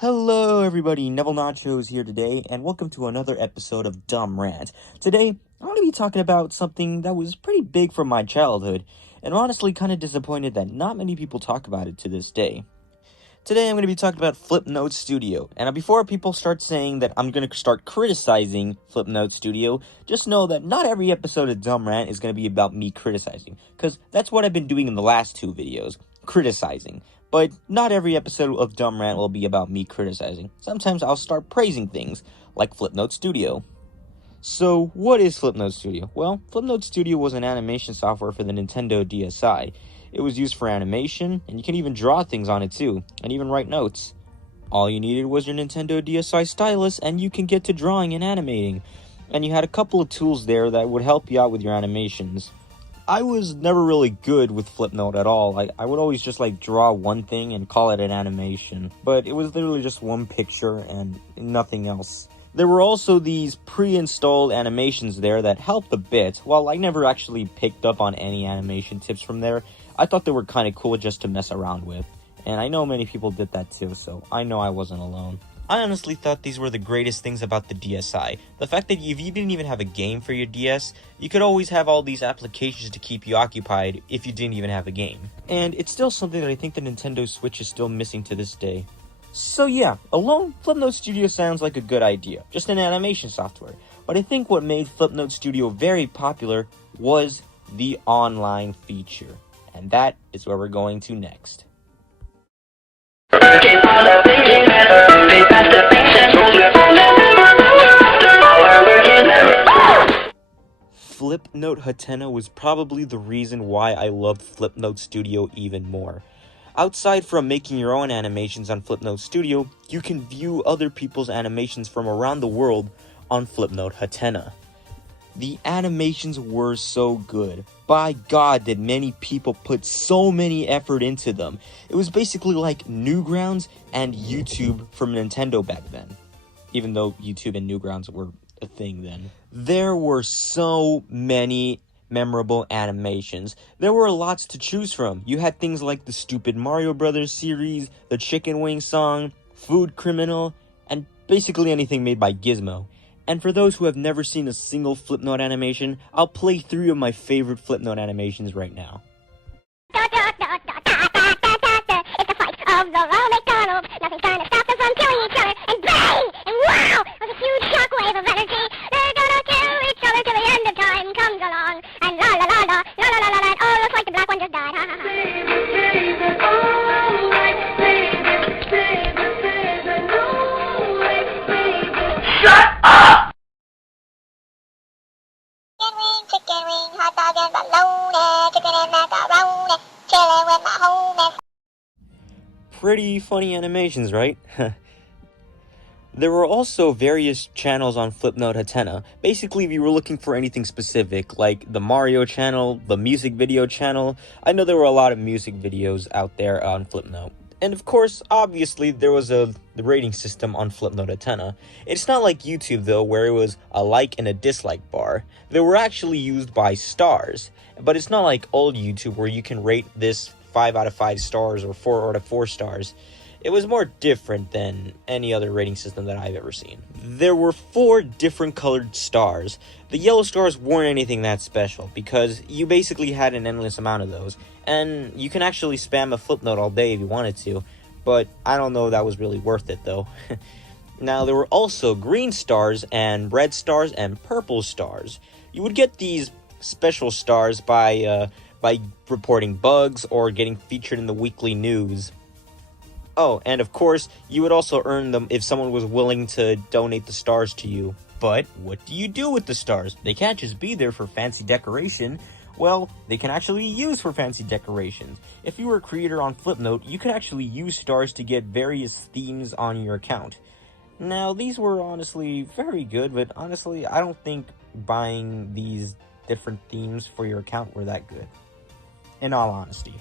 Hello everybody, Neville Nachos here today, and welcome to another episode of Dumb Rant. Today, I'm going to be talking about something that was pretty big from my childhood, and honestly kind of disappointed that not many people talk about it to this day. Today I'm going to be talking about Flipnote Studio, and before people start saying that I'm going to start criticizing Flipnote Studio, just know that not every episode of Dumb Rant is going to be about me criticizing, because that's what I've been doing in the last two videos, criticizing. But not every episode of Dumb Rant will be about me criticizing. Sometimes I'll start praising things, like Flipnote Studio. So, what is Flipnote Studio? Well, Flipnote Studio was an animation software for the Nintendo DSi. It was used for animation, and you can even draw things on it too, and even write notes. All you needed was your Nintendo DSi stylus, and you can get to drawing and animating. And you had a couple of tools there that would help you out with your animations. I was never really good with Flipnote at all. I would always just draw one thing and call it an animation. But it was literally just one picture and nothing else. There were also these pre-installed animations there that helped a bit. While I never actually picked up on any animation tips from there, I thought they were kind of cool just to mess around with. And I know many people did that too, so I know I wasn't alone. I honestly thought these were the greatest things about the DSi. The fact that if you didn't even have a game for your DS, you could always have all these applications to keep you occupied if you didn't even have a game. And it's still something that I think the Nintendo Switch is still missing to this day. So yeah, alone, Flipnote Studio sounds like a good idea, just an animation software. But I think what made Flipnote Studio very popular was the online feature. And that is where we're going to next. Flipnote Hatena was probably the reason why I loved Flipnote Studio even more. Outside from making your own animations on Flipnote Studio, you can view other people's animations from around the world on Flipnote Hatena. The animations were so good. By God, did many people put so many effort into them. It was basically like Newgrounds and YouTube from Nintendo back then. Even though YouTube and Newgrounds were a thing then. There were so many memorable animations. There were lots to choose from. You had things like the stupid Mario Brothers series, the Chicken Wing song, Food Criminal, and basically anything made by Gizmo. And for those who have never seen a single Flipnote animation, I'll play 3 of my favorite Flipnote animations right now. It's the fight of the Ronald McDonald. Nothing's trying to stop them from killing each other. And bang! And wow! There's a huge shockwave of energy. They're gonna kill each other till the end of time comes along. And la la la la, la la la la la. Oh, looks like the black one just died. Ha ha ha. Shut up! Chicken wing, hot dog and bologna, chicken and macaroni, chilling with my homies. Pretty funny animations, right? There were also various channels on Flipnote Hatena. Basically, if you were looking for anything specific, like the Mario channel, the music video channel, I know there were a lot of music videos out there on Flipnote. And of course, obviously, there was the rating system on Flipnote Hatena. It's not like YouTube, though, where it was a like and a dislike bar. They were actually used by stars. But it's not like old YouTube, where you can rate this 5 out of 5 stars or 4 out of 4 stars. It was more different than any other rating system that I've ever seen. There were 4 different colored stars. The yellow stars weren't anything that special, because you basically had an endless amount of those. And you can actually spam a Flipnote all day if you wanted to, but I don't know if that was really worth it though. Now, there were also green stars and red stars and purple stars. You would get these special stars by reporting bugs or getting featured in the weekly news. Oh, and of course, you would also earn them if someone was willing to donate the stars to you. But what do you do with the stars? They can't just be there for fancy decoration. Well, they can actually be used for fancy decorations. If you were a creator on Flipnote, you could actually use stars to get various themes on your account. Now, these were honestly very good, but honestly, I don't think buying these different themes for your account were that good. In all honesty.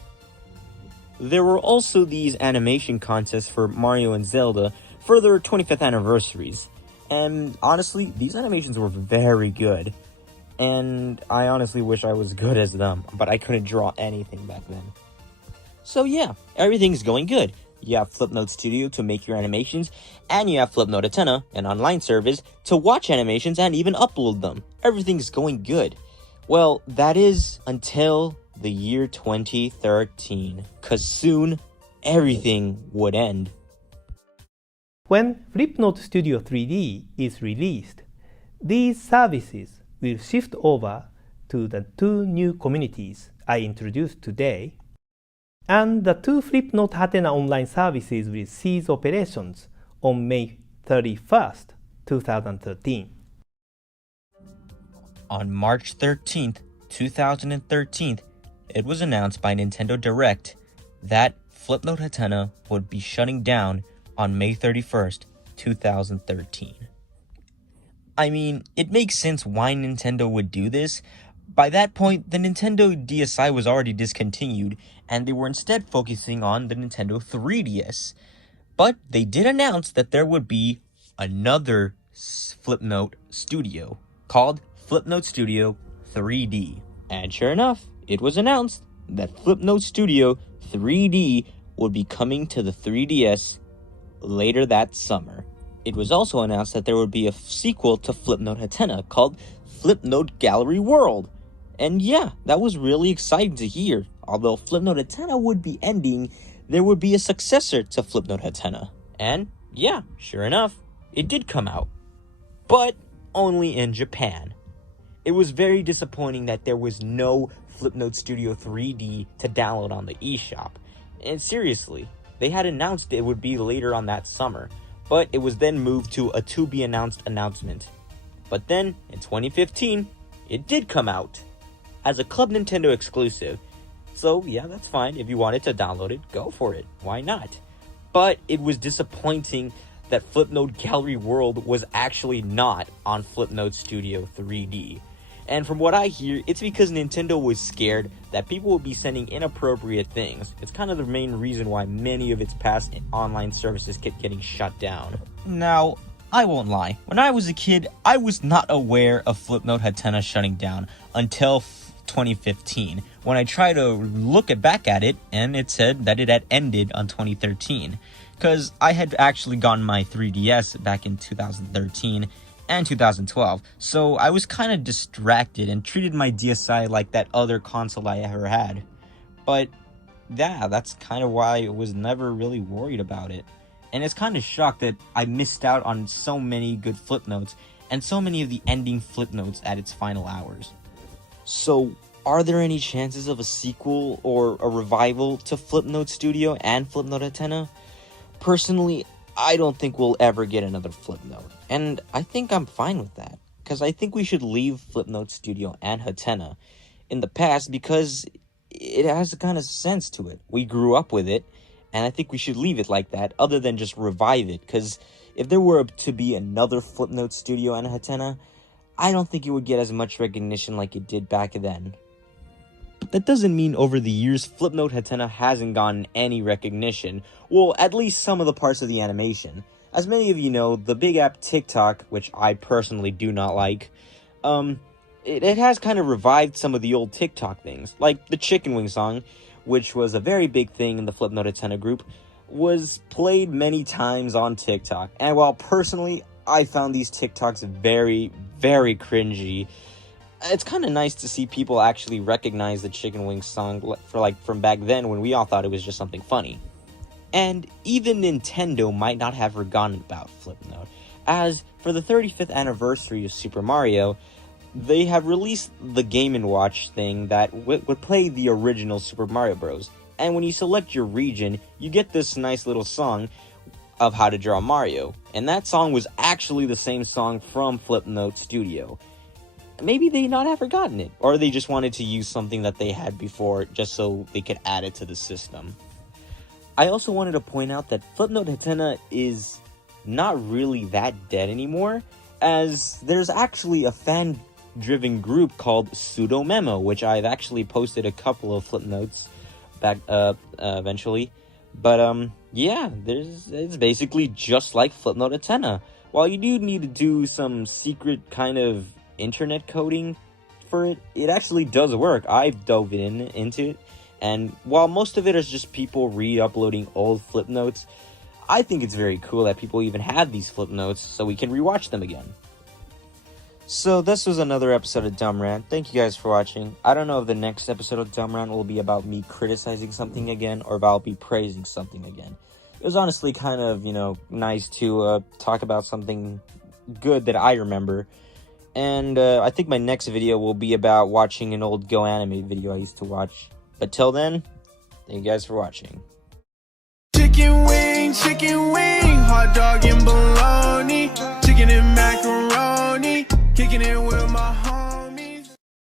There were also these animation contests for Mario and Zelda for their 25th anniversaries. And honestly, these animations were very good. And I honestly wish I was good as them, but I couldn't draw anything back then. So yeah, everything's going good. You have Flipnote Studio to make your animations, and you have Flipnote Antenna, an online service, to watch animations and even upload them. Everything's going good. Well, that is until the year 2013, because soon everything would end. When Flipnote Studio 3D is released, these services will shift over to the two new communities I introduced today, and the two Flipnote Hatena online services will cease operations on May 31st, 2013. On March 13th, 2013, it was announced by Nintendo Direct that Flipnote Hatena would be shutting down on May 31st, 2013. I mean, it makes sense why Nintendo would do this. By that point, the Nintendo DSi was already discontinued, and they were instead focusing on the Nintendo 3DS. But they did announce that there would be another Flipnote Studio called Flipnote Studio 3D. And sure enough, it was announced that Flipnote Studio 3D would be coming to the 3DS later that summer. It was also announced that there would be a sequel to Flipnote Hatena called Flipnote Gallery World. And yeah, that was really exciting to hear. Although Flipnote Hatena would be ending, there would be a successor to Flipnote Hatena. And yeah, sure enough, it did come out. But only in Japan. It was very disappointing that there was no Flipnote Studio 3D to download on the eShop. And seriously, they had announced it would be later on that summer, but it was then moved to a to-be-announced announcement. But then, in 2015, it did come out as a Club Nintendo exclusive. So yeah, that's fine. If you wanted to download it, go for it. Why not? But it was disappointing that Flipnote Gallery World was actually not on Flipnote Studio 3D. And from what I hear, it's because Nintendo was scared that people would be sending inappropriate things. It's kind of the main reason why many of its past online services kept getting shut down. Now, I won't lie. When I was a kid, I was not aware of Flipnote Hatena shutting down until 2015, when I tried to look back at it, and it said that it had ended on 2013. Because I had actually gotten my 3DS back in 2013, and 2012, so I was kind of distracted and treated my DSi like that other console I ever had. But yeah, that's kind of why I was never really worried about it. And it's kind of shocked that I missed out on so many good Flipnotes and so many of the ending Flipnotes at its final hours. So, are there any chances of a sequel or a revival to Flipnote Studio and Flipnote Hatena? Personally, I don't think we'll ever get another Flipnote, and I think I'm fine with that, because I think we should leave Flipnote Studio and Hatena in the past because it has a kind of sense to it. We grew up with it, and I think we should leave it like that, other than just revive it, because if there were to be another Flipnote Studio and Hatena, I don't think it would get as much recognition like it did back then. But that doesn't mean over the years Flipnote Hatena hasn't gotten any recognition. Well, at least some of the parts of the animation. As many of you know, the big app TikTok, which I personally do not like, it has kind of revived some of the old TikTok things. Like the Chicken Wing song, which was a very big thing in the Flipnote Hatena group, was played many times on TikTok. And while personally, I found these TikToks very, very cringy, it's kind of nice to see people actually recognize the Chicken Wing song from back then when we all thought it was just something funny. And even Nintendo might not have forgotten about Flipnote, as for the 35th anniversary of Super Mario, they have released the Game & Watch thing that would play the original Super Mario Bros. And when you select your region, you get this nice little song of How to Draw Mario. And that song was actually the same song from Flipnote Studio. Maybe they not have forgotten it, or they just wanted to use something that they had before just so they could add it to the system. I also wanted to point out that Flipnote Hatena is not really that dead anymore, as there's actually a fan-driven group called Pseudo Memo, which I've actually posted a couple of Flipnotes back eventually. But yeah, it's basically just like Flipnote Hatena. While you do need to do some secret kind of internet coding for it, it actually does work. I've dove into it, And while most of it is just people re-uploading old Flipnotes, I think it's very cool that people even have these Flipnotes so we can rewatch them again. So this was another episode of Dumb Rant. Thank you guys for watching. I don't know if the next episode of Dumb Rant will be about me criticizing something again or if I'll be praising something again. It was honestly kind of, nice to talk about something good that I remember. And I think my next video will be about watching an old Go Anime video I used to watch. But till then, thank you guys for watching. Chicken wing, hot dog and bologna, chicken and macaroni, kicking it with my home.